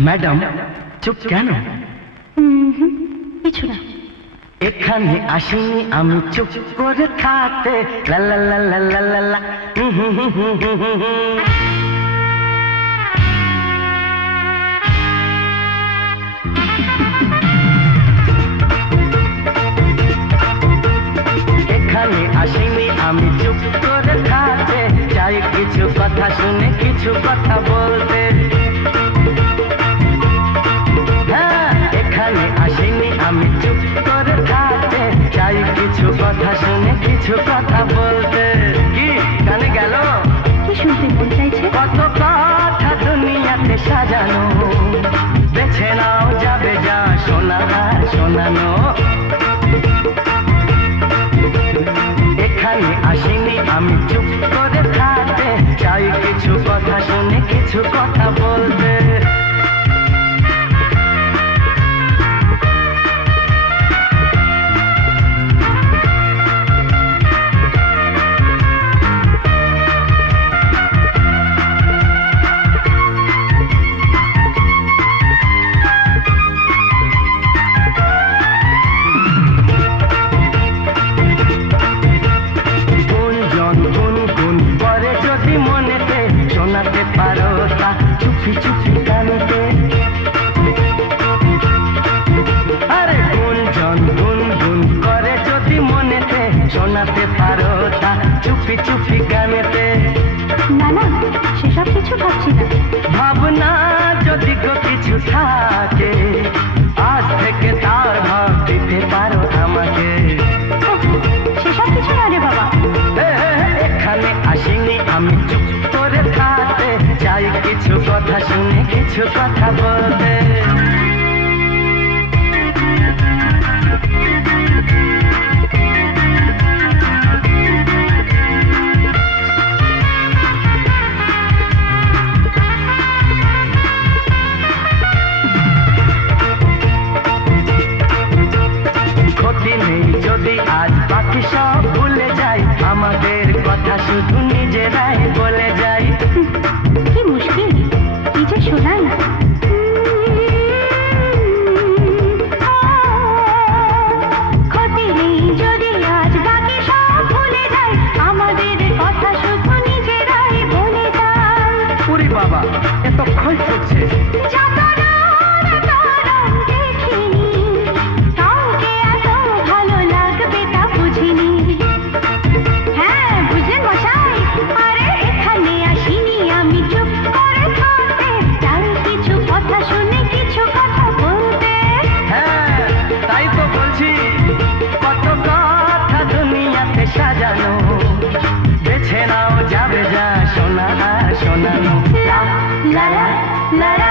Madam চুপ কেন? কিছু না। এখানে আসিনি আমি চুপ করে থাকতে, লা লা লা লা লা লা লা। এখানে আসিনি আমি চুপ করে থাকতে, চাই কিছু কথা শুনে কিছু কথা বলতে। হ্যাঁ, এখানে আসিনি আমি চুপ করে থাকতে, চাই কিছু কথা শুনে কিছু কথা বলতে। কি কানে গেল? কি শুনতে মন চাইছে? কত কথা দুনিয়াতে সাজানো, বেছে নাও যাবে যা শোনা আর শোনানো। এখানে আসিনি আমি চুপ করে থাকতে, চাই কিছু কথা শুনে কিছু কথা বলতে। শোনাতে পারো তা চুপি চুপি কানেতে। আরে গুঞ্জন গুনগুন করে যদি মনেতে, শোনাতে পারো তা চুপি চুপি কানেতে। না না, সেসব কিছু ভাবছি না। ভাবনা যদি কিছু থাকে, আজ থেকে তার ভাব দিতে পারো আমাকে। সেসব কিছু না রে বাবা। এখানে আসিনি আমি চুপ করে থাকতে, চাই কিছু কথা শুনে কিছু কথা বলতে। ক্ষতি নেই যদি আজ বাকি সব ভুলে যাই, আমাদের কথা শুধু নিজেরাই বলে যাই। কি মুশকিল, কি যে শোনাই। ক্ষতি নেই যদি আজ বাকি সব ভুলে যাই, আমাদের কথা শুধু নিজেরাই বলে যাই। পুরি বাবা এত ক্ষয় করছে। সাজানো, বেছে নাও যাবে যা শোনা আর শোনানো। লা লা লা লা।